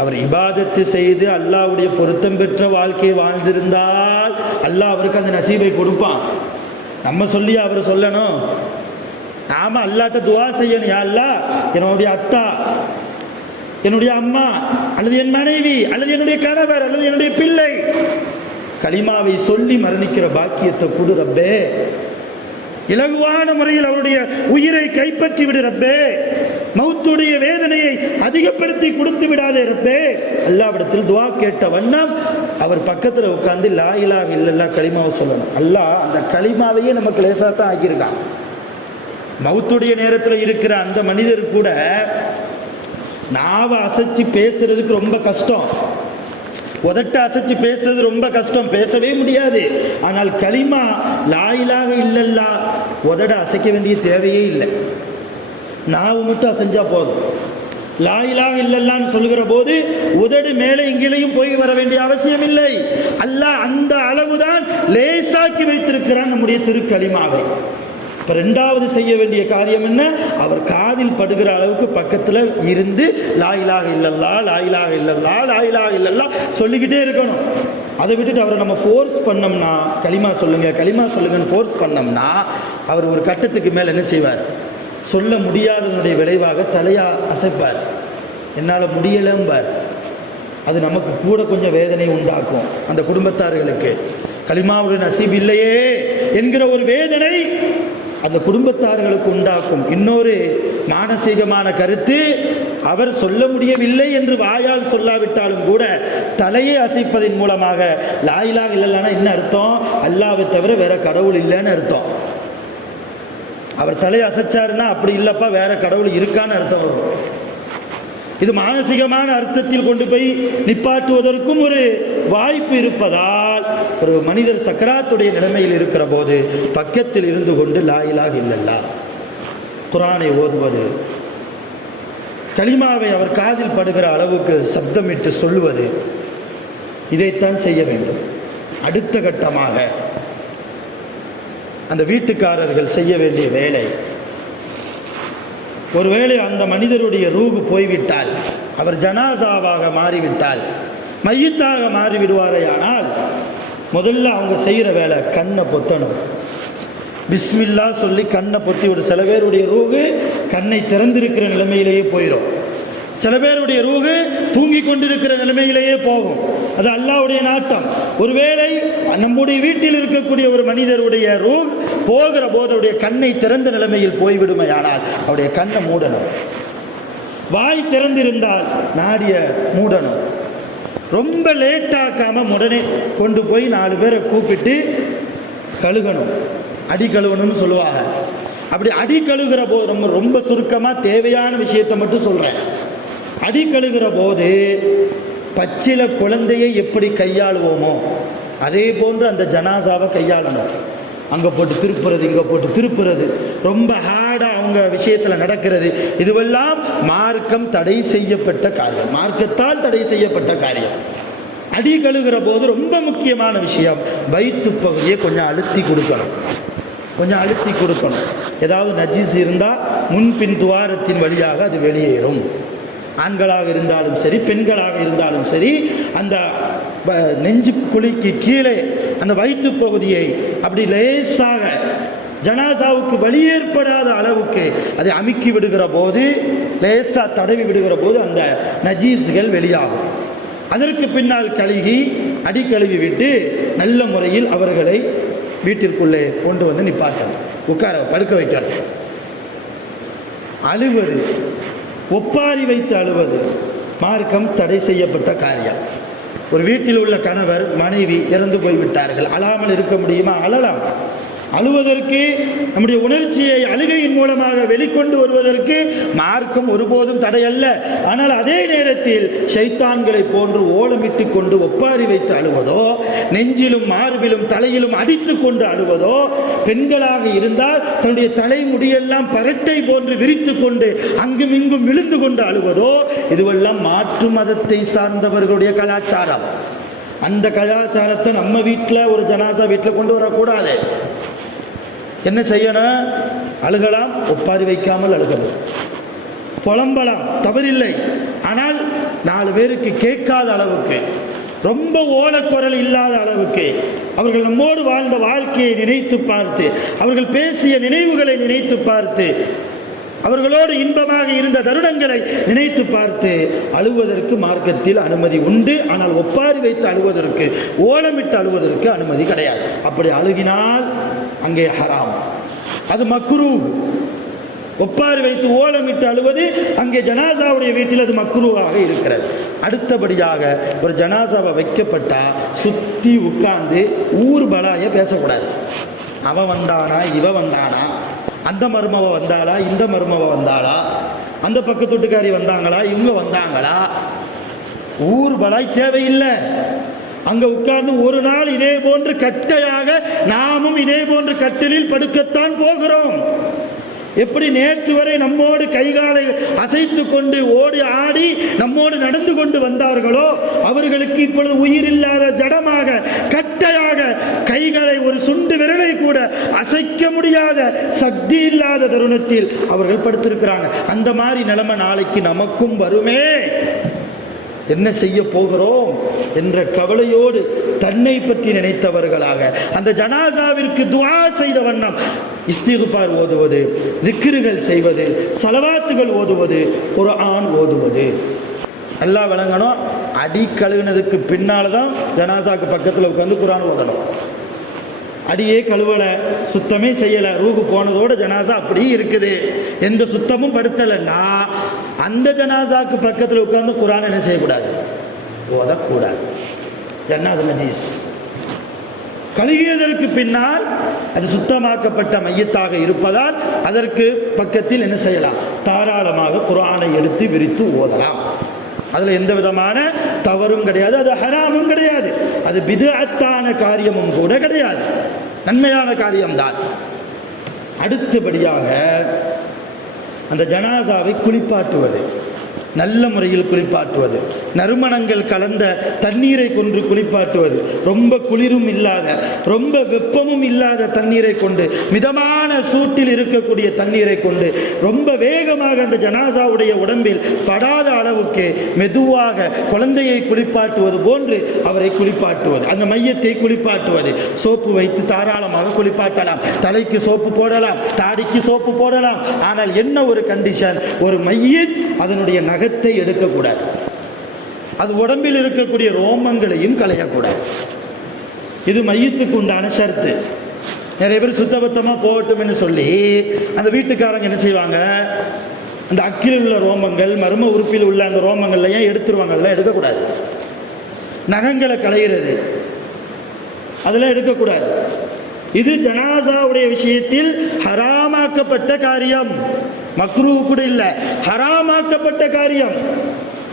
அவர் இபாதத்து செய்து அல்லாஹ்வுடைய பொருத்தம் பெற்ற வாழ்க்கையை வாழ்ந்திருந்தால் அல்லாஹ் அவருக்கு அந்த நசீபை கொடுப்பான். நம்ம சொல்லி அவர் சொல்லணும். நாம அல்லாஹ்ட்ட துஆ செய்யணும். யா அல்லாஹ், என்னுடைய அத்தா, என்னுடைய அம்மா, அல்லது என் மனைவி, அல்லது என்னுடைய கணவர், அல்லது என்னுடைய பிள்ளை கலிமாவை சொல்லி மரணிக்கிற பாக்கியத்தை கொடு ரப்பே. இலகுவான முறையில் அவருடைய உயிரை கைப்பற்றி விடு ரப்பே. மௌத்துடைய வேதனையை அதிகப்படுத்தி கொடுத்து விடாதே ரப்பே. அல்லாஹ்விடத்தில் துஆ கேட்ட வண்ணம் அவர் பக்கத்தில் உட்கார்ந்து லா இலாஹ இல்லல்லாஹ் கலிமாவை சொல்லணும். அல்லாஹ் அந்த கலிமாவையே நமக்கு லேசாக தான் ஆக்கியிருக்கான். மௌத்துடைய நேரத்தில் இருக்கிற அந்த மனிதர் கூட நாவை அசைச்சு பேசுறதுக்கு ரொம்ப கஷ்டம், உதட்ட அசைச்சு பேசுறது ரொம்ப கஷ்டம், பேசவே முடியாது. ஆனால் கலிமா லா இலாஹ இல்லல்லாஹ் உதட அசைக்க வேண்டிய தேவையே இல்லை, நாவு மட்டும் அசைஞ்சா போதும். லா இலாஹ இல்லல்லாஹ்னு சொல்லுகிற போது உதடு மேலே இங்கேயும் போய் வர வேண்டிய அவசியம் இல்லை. அல்லாஹ் அந்த அளவுதான் லேசாக்கி வைத்திருக்கிறான் நம்முடைய திருக்கலிமாவை. இப்போ ரெண்டாவது செய்ய வேண்டிய காரியம் என்ன, அவர் காதில் படுகிற அளவுக்கு பக்கத்தில் இருந்து லா இலாஹ இல்லல்லாஹ், லா இலாஹ இல்லல்லாஹ், லா இலாஹ இல்லல்லாஹ் சொல்லிக்கிட்டே இருக்கணும். அதை விட்டுட்டு அவரை நம்ம ஃபோர்ஸ் பண்ணோம்னா, கலிமா சொல்லுங்க கலிமா சொல்லுங்கன்னு ஃபோர்ஸ் பண்ணோம்னா அவர் ஒரு கட்டத்துக்கு மேலே என்ன செய்வார், சொல்ல முடியாததனுடைய விளைவாக தலையா அசைப்பார், என்னால் முடியலம்பார். அது நமக்கு கூட கொஞ்சம் வேதனை உண்டாக்கும். அந்த குடும்பத்தார்களுக்கு கலிமாவுடைய நசீப் இல்லையே என்கிற ஒரு வேதனை அந்த குடும்பத்தார்களுக்கு உண்டாக்கும். இன்னொரு மானசீகமான கருத்து, அவர் சொல்ல முடியவில்லை என்று வாயால் சொல்லாவிட்டாலும் கூட தலையை அசைப்பதன் மூலமாக லா இலாஹ இல்லல்லாஹ்னா என்ன அர்த்தம், அல்லாஹ்வை தவிர வேற கடவுள் இல்லைன்னு அர்த்தம். அவர் தலையை அசைச்சாருன்னா அப்படி இல்லப்பா வேற கடவுள் இருக்கான்னு அர்த்தம் வரும். இது மானசீகமான அர்த்தத்தில் கொண்டு போய் நிப்பாட்டுவதற்கும் ஒரு வாய்ப்பு இருப்பதால் ஒரு மனிதர் சக்கராத்துடைய நிலைமையில் இருக்கிற போது பக்கத்தில் இருந்து கொண்டு லா இலாஹ இல்லல்லாஹ் குர்ஆனை ஓதுவது, கலிமாவை அவர் காதில் படுகிற அளவுக்கு சப்தமிட்டு சொல்லுவது, இதைத்தான் செய்ய வேண்டும். அடுத்த கட்டமாக அந்த வீட்டுக்காரர்கள் செய்ய வேண்டிய வேலை, ஒருவேளை அந்த மனிதருடைய ரூஹு போய்விட்டால், அவர் ஜனாசாவாக மாறிவிட்டால், மையத்தாக மாறிவிடுவாரே ஆனால் முதல்ல அவங்க செய்கிற வேலை கண்ணை பொத்தணும். பிஸ்மில்லா சொல்லி கண்ணை பொத்தி விடும். சில பேருடைய ரூஹு கண்ணை திறந்திருக்கிற நிலைமையிலேயே போயிடும், சில பேருடைய ரூஹு தூங்கி கொண்டிருக்கிற நிலைமையிலேயே போகும். அது அல்லாஹ்வுடைய நாட்டம். ஒருவேளை நம்முடைய வீட்டில் இருக்கக்கூடிய ஒரு மனிதருடைய ரூஹ் போகிற போது அவருடைய கண்ணை திறந்த நிலைமையில் போய்விடுமையானால் அவருடைய கண்ணை மூடணும். வாய் திறந்திருந்தால் நாடிய மூடணும். ரொம்ப லேட்டாக்காமல் உடனே கொண்டு போய் 4 பேரை கூப்பிட்டு கழுகணும். அடி கழுவணும்னு சொல்லுவாங்க. அப்படி அடி கழுகிற போது ரொம்ப சுருக்கமாக தேவையான விஷயத்தை மட்டும் சொல்கிறேன். அடி கழுகிற போது பச்சில குழந்தையை எப்படி கையாளுவோமோ அதே போன்று அந்த ஜனாசாவை கையாளணும். அங்கே போட்டு திருப்புறது, இங்கே போட்டு திருப்புறது, ரொம்ப ஹார்டாக அவங்க விஷயத்தில் நடக்கிறது, இதுவெல்லாம் மார்க்கம் தடை செய்யப்பட்ட காரியம், மார்க்கத்தால் தடை செய்யப்பட்ட காரியம். அடி கழுகிற போது ரொம்ப முக்கியமான விஷயம், வயிற்று பகுதியை கொஞ்சம் அழுத்தி கொடுக்கணும், கொஞ்சம் அழுத்தி கொடுக்கணும். ஏதாவது நஜீஸ் இருந்தால் முன்பின் துவாரத்தின் வழியாக அது வெளியேறும். ஆண்களாக இருந்தாலும் சரி, பெண்களாக இருந்தாலும் சரி, அந்த நெஞ்சு குழிக்கு கீழே அந்த வயிற்று பகுதியை அப்படி லேசாக ஜனாசாவுக்கு வலி ஏற்படாத அளவுக்கு அதை அமுக்கி விடுகிற போது, லேசாக தடவி விடுகிற போது அந்த நஜீஸ்கள் வெளியாகும். அதற்கு பின்னால் கழுகி அடி கழுவி விட்டு நல்ல முறையில் அவர்களை வீட்டிற்குள்ளே கொண்டு வந்து நிப்பாட்டணும், உட்கார படுக்க வைக்கணும். அழுவது, ஒப்பாரி வைத்து அழுவது மார்க்கம் தடை செய்யப்பட்ட காரியம். ஒரு வீட்டில் உள்ள கணவர் மனைவி இறந்து போய்விட்டார்கள், அழாமல் இருக்க முடியுமா? அழலாம். அழுவதற்கு, நம்முடைய உணர்ச்சியை அழுகையின் மூலமாக வெளிக்கொண்டு வருவதற்கு மார்க்கம் ஒருபோதும் தடையல்ல. ஆனால் அதே நேரத்தில் ஷைத்தான்களை போன்று ஓலமிட்டு கொண்டு ஒப்பாரி வைத்து அழுவதோ, நெஞ்சிலும் மார்பிலும் தலையிலும் அடித்து கொண்டு அழுவதோ, பெண்களாக இருந்தால் தன்னுடைய தலைமுடியெல்லாம் பரட்டை போன்று விரித்து கொண்டு அங்கும் இங்கும் விழுந்து கொண்டு அழுவதோ, இதுவெல்லாம் மாற்று மதத்தை சார்ந்தவர்களுடைய கலாச்சாரம். அந்த கலாச்சாரத்தை நம்ம வீட்டில், ஒரு ஜனாசா வீட்டில் கொண்டு வரக்கூடாது. என்ன செய்யணும்? அழுகலாம், ஒப்பாரி வைக்காமல் அழுகணும், புலம்பலாம், தவறில்லை. ஆனால் 4 பேருக்கு கேட்காத அளவுக்கு, ரொம்ப ஓலக்குரல் இல்லாத அளவுக்கு, அவர்கள் நம்மோடு வாழ்ந்த வாழ்க்கையை நினைத்து பார்த்து, அவர்கள் பேசிய நினைவுகளை நினைத்து பார்த்து, அவர்களோடு இன்பமாக இருந்த தருணங்களை நினைத்து பார்த்து அழுவதற்கு மார்க்கத்தில் அனுமதி உண்டு. ஆனால் ஒப்பாரி வைத்து அழுவதற்கு, ஓலமிட்டு அழுவதற்கு அனுமதி கிடையாது. அப்படி அழுகினால் அங்கே ஹராம், அது மக்ரூஹ். ஒப்பாரி வைத்து ஓலமிட்டு அழுவது அங்கே ஜனாசாவுடைய வீட்டில் அது மக்ரூவாக இருக்கிறது. அடுத்தபடியாக ஒரு ஜனாசாவை வைக்கப்பட்டால் சுற்றி உட்கார்ந்து ஊர் பலாய பேசக்கூடாது. அவன் வந்தானா, இவ வந்தானா, அந்த மருமவ வந்தாளா, இந்த மருமவ வந்தாளா, அந்த பக்கத்து வீட்டுக்காரி வந்தாங்களா, இவங்க வந்தாங்களா, ஊர் பலாய் தேவையில்லை. அங்கே உட்கார்ந்து ஒரு நாள் இதே போன்று கட்டையாக நாமும் இதே போன்று கட்டிலில் படுக்கத்தான் போகிறோம். எப்படி நேற்று வரை நம்மோடு கைகாலை அசைத்து கொண்டு ஓடி ஆடி நம்மோடு நடந்து கொண்டு வந்தார்களோ, அவர்களுக்கு இப்பொழுது உயிரில்லாத ஜடமாக கட்டையாக கைகளை ஒரு சுண்டு விரலை கூட அசைக்க முடியாத சக்தி இல்லாத தருணத்தில் அவர்கள் படுத்திருக்கிறாங்க. அந்த மாதிரி நிலைமை நாளைக்கு நமக்கும் வருமே, என்ன செய்ய போகிறோம் என்ற கவலையோடு தன்னை பற்றி நினைத்தவர்களாக அந்த ஜனாசாவிற்கு துஆ செய்த வண்ணம் இஸ்திக்ஃபார் ஓதுவது, திக்ருகள் செய்வது, ஸலவாத்துகள் ஓதுவது, குர்ஆன் ஓதுவது. நல்லா விளங்கணும். அடி கழுகுனதுக்கு பின்னால் தான் ஜனாசாக்கு பக்கத்தில் உட்காந்து குர்ஆன் ஓதணும். அடியே கழுவலை, சுத்தமே செய்யலை, ரூஹு போனதோட ஜனாசா அப்படியே இருக்குது, எந்த சுத்தமும் படுத்தலைன்னா அந்த ஜனாசாக்கு பக்கத்தில் உட்கார்ந்து குர்ஆன் என்ன செய்யக்கூடாது? ஓதக்கூடாது. என்ன அது நஜீஸ். கழுகியதற்கு பின்னால் அது சுத்தமாக்கப்பட்ட மையத்தாக இருப்பதால் அதற்கு பக்கத்தில் என்ன செய்யலாம்? தாராளமாக குர்ஆனை எடுத்து விரித்து ஓதலாம். அதில் எந்த விதமான தவறும் கிடையாது, அது ஹராமும் கிடையாது, அது பித்அத்தான காரியமும் கூட கிடையாது, நன்மையான காரியம்தான். அடுத்தபடியாக அந்த ஜனாசாவை குளிப்பாட்டுவது, நல்ல முறையில் குளிப்பாட்டுவது, நறுமணங்கள் கலந்த தண்ணீரை கொண்டு குளிப்பாட்டுவது, ரொம்ப குளிரும் இல்லாத ரொம்ப வெப்பமும் இல்லாத தண்ணீரை கொண்டு, மிதமான சூட்டில் இருக்கக்கூடிய தண்ணீரை கொண்டு ரொம்ப வேகமாக அந்த ஜனாசாவுடைய உடம்பில் படாத அளவுக்கு மெதுவாக குழந்தையை குளிப்பாட்டுவது போன்று அவரை குளிப்பாட்டுவது, அந்த மையத்தை குளிப்பாட்டுவது. சோப்பு வைத்து தாராளமாக குளிப்பாட்டலாம், தலைக்கு சோப்பு போடலாம், தாடிக்கு சோப்பு போடலாம். ஆனால் என்ன ஒரு கண்டிஷன், ஒரு மையத் அதனுடைய நகத்தை எடுக்கக்கூடாது, அது உடம்பில் இருக்கக்கூடிய ரோமங்களையும் களையக்கூடாது. இது மையத்துக்கு உண்டான ஷர்த்து. நிறைய பேர் சுத்தபத்தமாக போகட்டும்னு சொல்லி அந்த வீட்டுக்காரங்க என்ன செய்வாங்க, அந்த அக்கில் உள்ள ரோமங்கள், மர்ம உறுப்பில் உள்ள அந்த ரோமங்கள்ல ஏன் எடுத்துருவாங்க, அதெல்லாம் எடுக்கக்கூடாது. நகங்களை களையிறது, அதெல்லாம் எடுக்கக்கூடாது. இது ஜனாசாவுடைய விஷயத்தில் ஹராமாக்கப்பட்ட காரியம், மக்ரூ கூட இல்லை, ஹராமாக்கப்பட்ட காரியம்.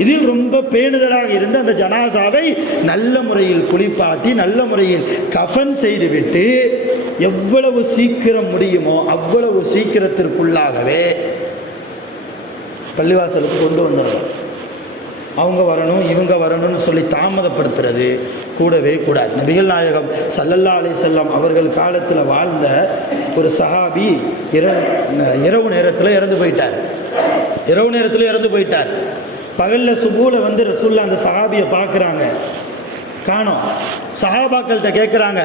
இதில் ரொம்ப பேணுதலாக இருந்து அந்த ஜனாசாவை நல்ல முறையில் குளிப்பாட்டி நல்ல முறையில் கஃன் செய்துவிட்டு எவ்வளவு சீக்கிரம் முடியுமோ அவ்வளவு சீக்கிரத்திற்குள்ளாகவே பள்ளிவாசலுக்கு கொண்டு வந்துடணும். அவங்க வரணும் இவங்க வரணும்னு சொல்லி தாமதப்படுத்துறது கூடவே கூடாது. நபிகள் நாயகம் ஸல்லல்லாஹு அலைஹி வஸல்லம் அவர்கள் காலத்தில் வாழ்ந்த ஒரு சஹாபி இரவு நேரத்தில் இறந்து போயிட்டார். பகலில் சுபூல வந்து ரசூல்லா அந்த சஹாபியை பார்க்குறாங்க, காணோம். சஹாபாக்கள்கிட்ட கேட்குறாங்க,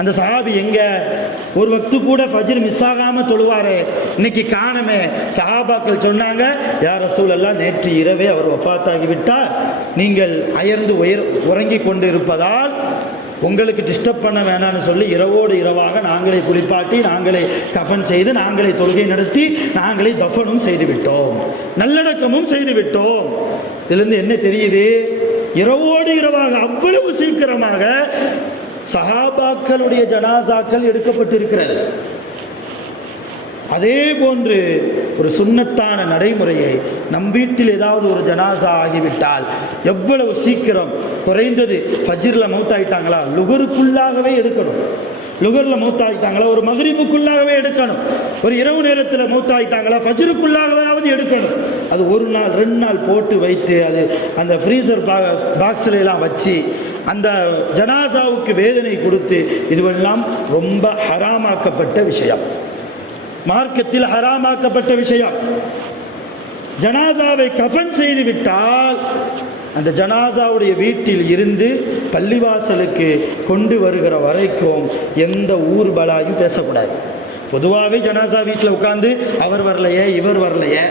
அந்த சஹாபி எங்கே? ஒரு வக்து கூட ஃபஜ்ர் மிஸ் ஆகாமல் தொழுவார், இன்னைக்கு காணமே. சஹாபாக்கள் சொன்னாங்க, யா ரசூலல்லாஹ், நேற்று இரவே அவர் வஃபாத்தாகிவிட்டார், நீங்கள் அயர்ந்து உறங்கி கொண்டு இருப்பதால் உங்களுக்கு டிஸ்டர்ப் பண்ண வேணான்னு சொல்லி இரவோடு இரவாக நாங்களே குளிப்பாட்டி நாங்களே கஃன் செய்து நாங்களே தொழுகை நடத்தி நாங்களே தஃபனும் செய்துவிட்டோம், நல்லடக்கமும் செய்துவிட்டோம். இதிலிருந்து என்ன தெரியுது? இரவோடு இரவாக அவ்வளவு சீக்கிரமாக சஹாபாக்களுடைய ஜனாசாக்கள் எடுக்கப்பட்டிருக்கிறது. அதே போன்று ஒரு சுன்னத்தான நடைமுறையை நம் வீட்டில் ஏதாவது ஒரு ஜனாசா ஆகிவிட்டால் எவ்வளவு சீக்கிரம், குறைந்தது ஃபஜ்ரில் மௌத்தாயிட்டாங்களா லுகருக்குள்ளாகவே எடுக்கணும், லுகரில் மௌத்தாயிட்டாங்களா ஒரு மக்ரிபுக்குள்ளாகவே எடுக்கணும், ஒரு இரவு நேரத்தில் மௌத்தாயிட்டாங்களா ஃபஜ்ருக்குள்ளாகவே எடுக்கணும். அது ஒரு நாள் 2 நாள் போட்டு வைத்து அது அந்த ஃப்ரீசர் பாக்ஸில் எல்லாம் வச்சு அந்த ஜனாசாவுக்கு வேதனை கொடுத்து, இதுவெல்லாம் ரொம்ப ஹராமாக்கப்பட்ட விஷயம், மார்க்கத்தில் ஹராமாக்கப்பட்ட விஷயம். ஜனாசாவை கஃன் செய்து விட்டால் அந்த ஜனாசாவுடைய வீட்டில் இருந்து பள்ளிவாசலுக்கு கொண்டு வருகிற வரைக்கும் எந்த ஊர் பலாயும் பேசக்கூடாது. பொதுவாகவே ஜனாசா வீட்டில் உட்காந்து அவர் வரலையே இவர் வரலையே,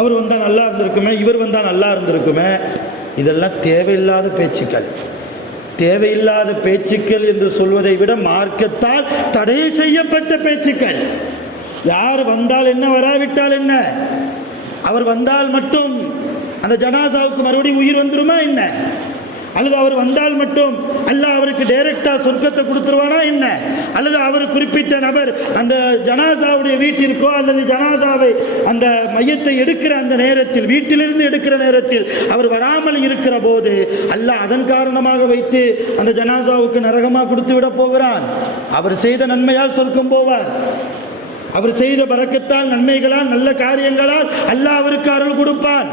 அவர் வந்தால் நல்லா இருந்திருக்குமே இவர் வந்தால் நல்லா இருந்திருக்குமே, இதெல்லாம் தேவையில்லாத பேச்சுக்கள். தேவையில்லாத பேச்சுக்கள் என்று சொல்வதை விட மார்க்கத்தால் தடை செய்யப்பட்ட பேச்சுக்கள். யார் வந்தால் என்ன வராவிட்டால் என்ன, அவர் வந்தால் மட்டும் அந்த ஜனாசாவுக்கு மறுபடியும் உயிர் வந்துருமா என்ன, அல்லது அவர் வந்தால் மட்டும் அல்லாஹ் அவருக்கு டைரக்டாக சொர்க்கத்தை கொடுத்துருவானா என்ன, அல்லது அவர் குறிப்பிட்ட நபர் அந்த ஜனாசாவுடைய வீட்டிற்கோ அல்லது ஜனாசாவை அந்த மையத்தை எடுக்கிற அந்த நேரத்தில் வீட்டிலிருந்து எடுக்கிற நேரத்தில் அவர் வராமல் இருக்கிற போது அல்லாஹ் அதன் காரணமாக வைத்து அந்த ஜனாசாவுக்கு நரகமாக கொடுத்து விட போகிறான். அவர் செய்த நன்மையால் சொர்க்கம் போவார், அவர் செய்த பரக்கத்தால் நன்மைகளால் நல்ல காரியங்களால் அல்லாஹ் அவருக்கு அருள் கொடுப்பான்.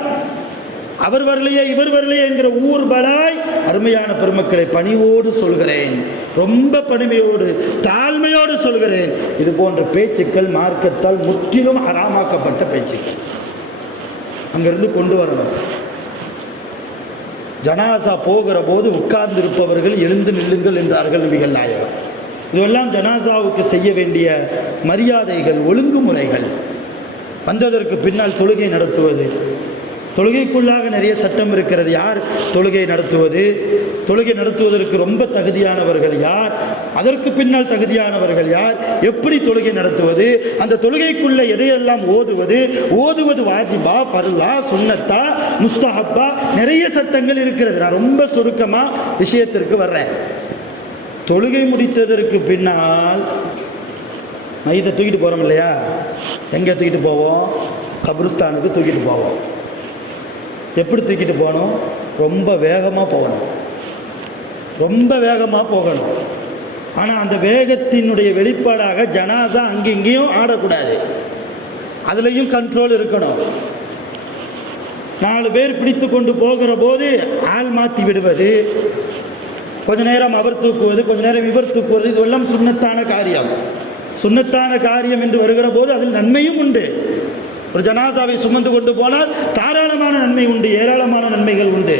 அவர் வரலையே இவர் வரலையே என்கிற ஊர் பலாய். அருமையான பெருமக்களை, பணிவோடு சொல்கிறேன், ரொம்ப பணிமையோடு தாழ்மையோடு சொல்கிறேன், இது போன்ற பேச்சுக்கள் மார்க்கத்தால் முற்றிலும் ஹராமாக்கப்பட்ட பேச்சுக்கள். அங்கிருந்து கொண்டு வரணும். ஜனாசா போகிற போது உட்கார்ந்து இருப்பவர்கள் எழுந்து நில்லுங்கள் என்றார்கள் நபிகள் நாயகம். இதுவெல்லாம் ஜனாசாவுக்கு செய்ய வேண்டிய மரியாதைகள், ஒழுங்குமுறைகள். வந்ததற்கு பின்னால் தொழுகை நடத்துவது, தொழுகைக்குள்ளாக நிறைய சட்டம் இருக்கிறது. யார் தொழுகை நடத்துவது, தொழுகை நடத்துவதற்கு ரொம்ப தகுதியானவர்கள் யார், அதற்கு பின்னால் தகுதியானவர்கள் யார், எப்படி தொழுகை நடத்துவது, அந்த தொழுகைக்குள்ள எதையெல்லாம் ஓதுவது வாஜிபா ஃபர்லா சுன்னத்தா முஸ்தஹப்பா, நிறைய சட்டங்கள் இருக்கிறது. நான் ரொம்ப சுருக்கமாக விஷயத்திற்கு வர்றேன். தொழுகை முடித்ததற்கு பின்னால் மையத்தை தூக்கிட்டு போகிறோம் இல்லையா, எங்கே தூக்கிட்டு போவோம்? கபிரிஸ்தானுக்கு தூக்கிட்டு போவோம். எப்படி தூக்கிட்டு போகணும்? ரொம்ப வேகமாக போகணும், ரொம்ப வேகமாக போகணும். ஆனால் அந்த வேகத்தினுடைய வெளிப்பாடாக ஜனாசா அங்கேயும் ஆடக்கூடாது, அதுலேயும் கண்ட்ரோல் இருக்கணும். 4 பேர் பிடித்து கொண்டு போகிற போது ஆள் மாற்றி விடுவது, கொஞ்ச நேரம் அவர் தூக்குவது கொஞ்ச நேரம் இவர் தூக்குவது, இதுவெல்லாம் சுன்னத்தான காரியம். சுன்னத்தான காரியம் என்று வருகிற போது அதில் நன்மையும் உண்டு. ஒரு ஜனாசாவை சுமந்து கொண்டு போனால் தாராளமான நன்மை உண்டு, ஏராளமான நன்மைகள் உண்டு.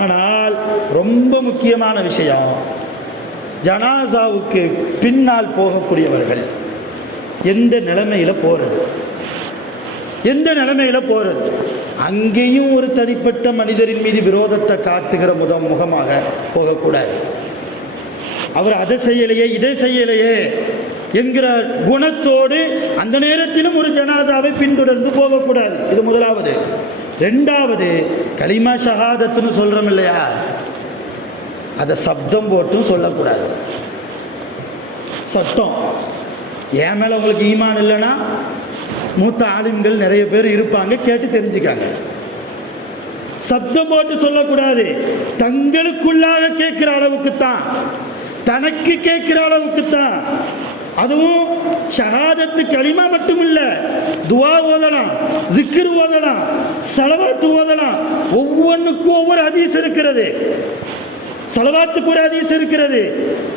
ஆனால் ரொம்ப முக்கியமான விஷயம், ஜனாசாவுக்கு பின்னால் போகக்கூடியவர்கள் எந்த நிலைமையில் போகிறது, எந்த நிலைமையில் போகிறது. அங்கேயும் ஒரு தனிப்பட்ட மனிதரின் மீது விரோதத்தை காட்டுகிற முகமாக போகக்கூடாது. அவர் அதை செய்யலையே இதை செய்யலையே என்கிற குணத்தோடு அந்த நேரத்திலும் ஒரு ஜனாசாவை பின்தொடர்ந்து போகக்கூடாது. இது முதலாவது. 2வது, கலிமா ஷஹாதத்துன்னு சொல்கிறோம் இல்லையா, அதை சப்தம் போட்டும் சொல்லக்கூடாது. சட்டம். என் மேலே உங்களுக்கு ஈமான் இல்லைன்னா மூத்த ஆலிம்கள் நிறைய பேர் இருப்பாங்க, கேட்டு தெரிஞ்சுக்காங்க. சப்தம் போட்டு சொல்லக்கூடாது. தங்களுக்குள்ளாக கேட்கிற அளவுக்கு தான், தனக்கு கேட்கிற அளவுக்கு தான். அதுவும் ஷஹாதத்து கலிமா மட்டும் இல்லை, துவா ஓதலாம், திக்ர் ஓதலாம், ஸலவாத்து ஓதலாம். ஒவ்வொன்றுக்கும் ஒவ்வொரு ஹதீஸ் இருக்கிறது. ஸலவாத்துக்கு ஒரு ஹதீஸ் இருக்கிறது,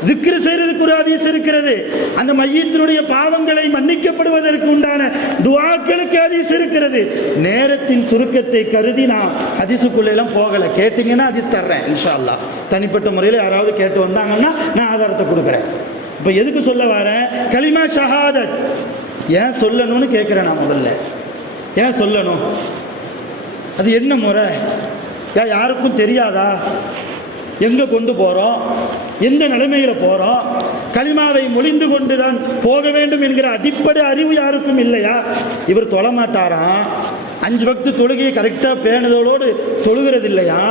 திக்ர் செய்யறதுக்கு ஒரு ஹதீஸ் இருக்கிறது. அந்த மையத்தினுடைய பாவங்களை மன்னிக்கப்படுவதற்கு உண்டான துஆக்களுக்கு ஹதீஸ் இருக்கிறது. நேரத்தின் சுருக்கத்தை கருதி நான் ஹதீஸுக்குள்ளெல்லாம் போகலை. கேட்டிங்கன்னா ஹதீஸ் தர்றேன் இன்ஷா அல்லாஹ். தனிப்பட்ட முறையில் யாராவது கேட்டு வந்தாங்கன்னா நான் ஆதாரத்தை கொடுக்குறேன். இப்போ எதுக்கு சொல்ல வரேன், கலிமா ஷஹாதத் ஏன் சொல்லணும்னு கேட்குறேன். நான் முதல்ல ஏன் சொல்லணும், அது என்ன முறை, யாருக்கும் தெரியாதா, எங்கே கொண்டு போகிறோம், எந்த நிலைமையில் போகிறோம், கலிமாவை மொழிந்து கொண்டு தான் போக வேண்டும் என்கிற அடிப்படை அறிவு யாருக்கும் இல்லையா? இவர் தொழமாட்டாராம், 5 வக்து தொழுகையை கரெக்டாக பேணுதலோடு தொழுகிறது இல்லையா,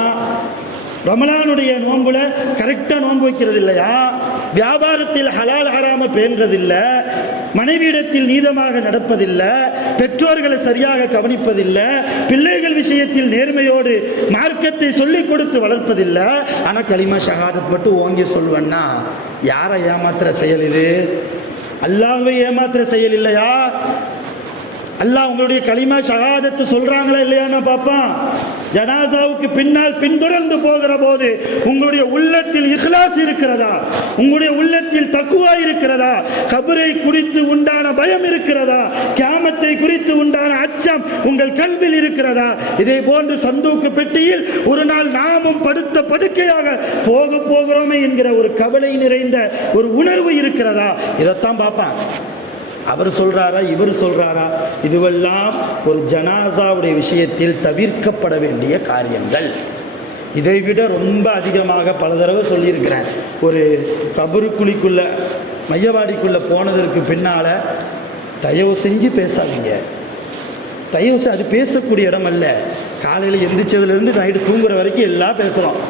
ரமலானுடைய நோன்புல கரெக்டாக நோன்பு வைக்கிறது இல்லையா, வியாபாரத்தில் ஹலால் ஹராம பேணுறதில்லை, மனைவியிடத்தில் நீதமாக நடப்பதில்லை, பெற்றோர்களை சரியாக கவனிப்பதில்லை, பிள்ளைகள் விஷயத்தில் நேர்மையோடு மார்க்கத்தை சொல்லிக் கொடுத்து வளர்ப்பதில்லை. ஆனால் கலிமா ஷஹாதத் மட்டும் ஓங்கி சொல்வேன்னா யாரை ஏமாத்துற செயல் இது? அல்லாஹ்வை ஏமாத்துற செயல் இல்லையா? அல்லாஹ் உங்களுடைய கலிமா ஷஹாதத்து சொல்றாங்களா இல்லையான்னு பார்ப்பான். ஜனாசாவுக்கு பின்னால் பின்தொடர்ந்து போகிற போது உங்களுடைய உள்ளத்தில் இஹ்லாஸ் இருக்கிறதா, உங்களுடைய உள்ளத்தில் தக்குவா இருக்கிறதா, கபரை குறித்து உண்டான பயம் இருக்கிறதா, கியாமத்தை குறித்து உண்டான அச்சம் உங்கள் கல்வில் இருக்கிறதா? இதே போன்று சந்தூக்கு பெட்டியில் ஒரு நாள் நாமும் படுத்த படுக்கையாக போகிறோமே என்கிற ஒரு கவலை நிறைந்த ஒரு உணர்வு இருக்கிறதா? இதைத்தான் பார்ப்பான். அவர் சொல்கிறாரா, இவர் சொல்கிறாரா? இதுவெல்லாம் ஒரு ஜனாசாவுடைய விஷயத்தில் தவிர்க்கப்பட வேண்டிய காரியங்கள். இதைவிட ரொம்ப அதிகமாக பல தடவை சொல்லியிருக்கிறேன். ஒரு கபருக்குழிக்குள்ளே மையவாடிக்குள்ளே போனதற்கு பின்னால் தயவு செஞ்சு பேசாதீங்க. தயவு செஞ்சு, அது பேசக்கூடிய இடம் அல்ல. காலையில் எந்திரிச்சதுலேருந்து நைட்டு தூங்குற வரைக்கும் எல்லாம் பேசுகிறோம்.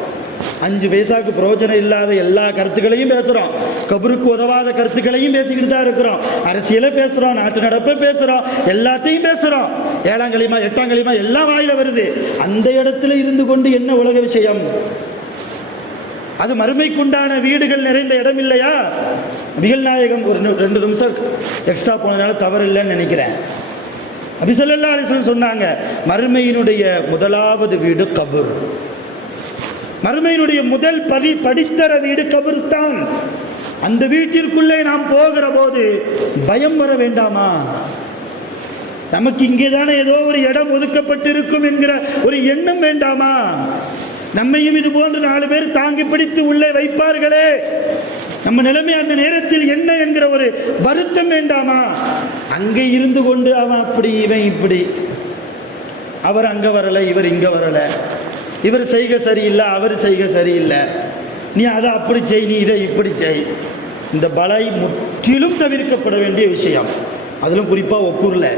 5 பைசாவுக்கு பிரயோஜனம் இல்லாத எல்லா கருத்துக்களையும் பேசுகிறோம். கபருக்கு உதவாத கருத்துக்களையும் பேசிக்கிட்டு தான் இருக்கிறோம். அரசியலை பேசுகிறோம், நாட்டு நடப்பை பேசுகிறோம், எல்லாத்தையும் பேசுகிறோம். 7ஆம் களிமா 8ஆம் களிமா எல்லாம் வாயில வருது. அந்த இடத்துல இருந்து கொண்டு என்ன உலக விஷயம்? அது மறுமைக்குண்டான வீடுகள் நிறைந்த இடம் இல்லையா? நபிகள் நாயகம் ஒரு 2 நிமிஷம் எக்ஸ்ட்ரா போனதுனால தவறு இல்லைன்னு நினைக்கிறேன். நபி ஸல்லல்லாஹு அலைஹி வஸல்லம் சொன்னாங்க, மறுமையினுடைய முதலாவது வீடு கபர். மறுமையினுடைய முதல் படித்தர வீடு கபர்ஸ்தான். அந்த வீட்டிற்குள்ளே நாம் போகிற போது பயம் வர வேண்டாமா? நமக்கு இங்கே தானே ஏதோ ஒரு இடம் ஒதுக்கப்பட்டிருக்கும் என்கிற ஒரு எண்ணம் வேண்டாமா? நம்மையும் இது போன்று 4 பேர் தாங்கி பிடித்து உள்ளே வைப்பார்களே, நம்ம நிலைமை அந்த நேரத்தில் என்ன என்கிற ஒரு வருத்தம் வேண்டாமா? அங்கே இருந்து கொண்டு அவன் அப்படி இவன் இப்படி, அவர் அங்கே வரலை, இவர் இங்கே வரலை, இவர் செய்க சரியில்லை, அவர் செய்க சரியில்லை, நீ அதை அப்படி செய், நீ இதை இப்படி செய். இந்த பலை முற்றிலும் தவிர்க்கப்பட வேண்டிய விஷயம். அதிலும் குறிப்பாக ஒக்கூரில்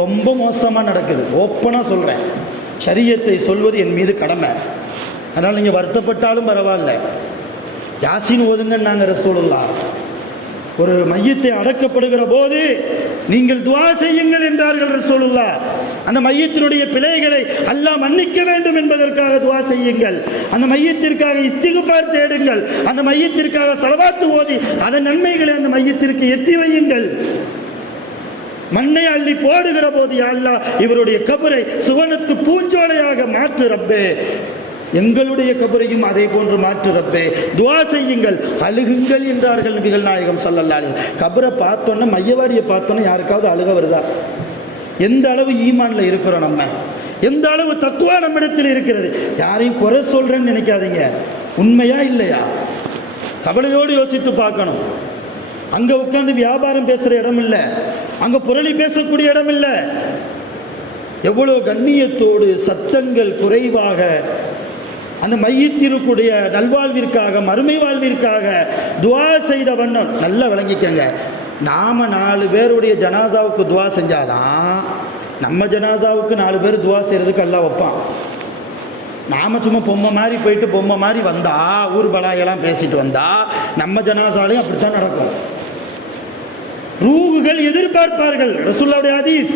ரொம்ப மோசமாக நடக்குது. ஓப்பனாக சொல்கிறேன், ஷரியத்தை சொல்வது என் மீது கடமை. அதனால் நீங்கள் வருத்தப்பட்டாலும் பரவாயில்ல, யாசின் ஓதுங்கன்னாங்க ரசூலுல்லாஹ். ஒரு மையத்தை அடக்கப்படுகிற போது நீங்கள் துஆ செய்யுங்கள் என்றார்கள் ரசூலுல்லாஹ். அந்த மையத்தினுடைய பிழைகளை அல்லாஹ் மன்னிக்க வேண்டும் என்பதற்காக துஆ செய்யுங்கள். அந்த மையத்திற்காக இஸ்திக்ஃபார் தேடுங்கள். அந்த மையத்திற்காக ஸலவாத்து ஓதி அதன் நன்மைகளை அந்த மையத்திற்கு எத்தி வையுங்கள். மண்ணை அள்ளி போடுகிற போது யா அல்லாஹ் இவருடைய கபரை சுவனத்து பூஞ்சோலையாக மாற்று ரப்பே, எங்களுடைய கபரையும் அதே போன்று மாற்று ரப்பே, துஆ செய்யுங்கள், அழுகுங்கள் என்றார்கள் நபிகள் நாயகம் ஸல்லல்லாஹு அலைஹி வஸல்லம். கபரை பார்த்தோன்னே, மையவாடியை பார்த்தோன்னே யாருக்காவது அழுக வருதா? எந்த அளவு ஈமான்ல இருக்கிறோம், நம்ம எந்த அளவு தக்குவா நம்மிடத்தில் இருக்கிறது. யாரையும் குறை சொல்றேன்னு நினைக்காதீங்க, உண்மையா இல்லையா கவலையோடு யோசித்து பார்க்கணும். அங்கே உட்காந்து வியாபாரம் பேசுகிற இடம் இல்லை, அங்கே புரளி பேசக்கூடிய இடம் இல்லை. எவ்வளோ கண்ணியத்தோடு சத்தங்கள் குறைவாக அந்த மையத்திற்குடைய நல்வாழ்விற்காக, மறுமை வாழ்விற்காக துஆ செய்த வண்ணம். நல்லா விளங்கிக்கங்க, நாம் 4 பேருடைய ஜனாசாவுக்கு துஆ செஞ்சாதான் நம்ம ஜனாசாவுக்கு 4 பேர் துஆ செய்கிறதுக்கு அல்லாஹ் வைப்பான். நாம் சும்மா பொம்மை மாதிரி போயிட்டு பொம்மை மாதிரி வந்தா ஊர் பலாயெல்லாம் பேசிட்டு வந்தா நம்ம ஜனாசாலையும் அப்படித்தான் நடக்கும். ரூகுகள் எதிர்பார்ப்பார்கள். ரசூலுல்லாஹ்வுடைய ஹதீஸ்,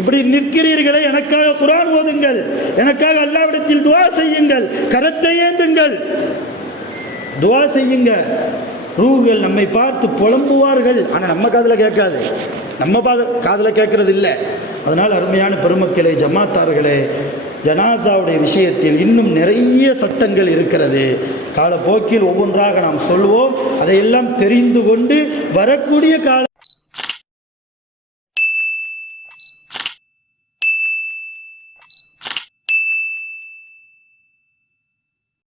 இப்படி நிற்கிறீர்களே எனக்காக குர்ஆன் ஓதுங்கள், எனக்காக அல்லாஹ்விடத்தில் துஆ செய்யுங்கள், கரத்தை ஏந்துங்கள், துஆ செய்யுங்க. ரூகுகள் நம்மை பார்த்து புலம்புவார்கள். ஆனால் நம்ம காதில் கேட்காது, நம்ம காதில் கேட்கறது இல்லை. அதனால் அருமையான பெருமக்களே, ஜமாத்தார்களே, ஜனாசாவுடைய விஷயத்தில் இன்னும் நிறைய சட்டங்கள் இருக்கிறது. காலப்போக்கில் ஒவ்வொன்றாக நாம் சொல்வோம். அதையெல்லாம் தெரிந்து கொண்டு வரக்கூடிய கால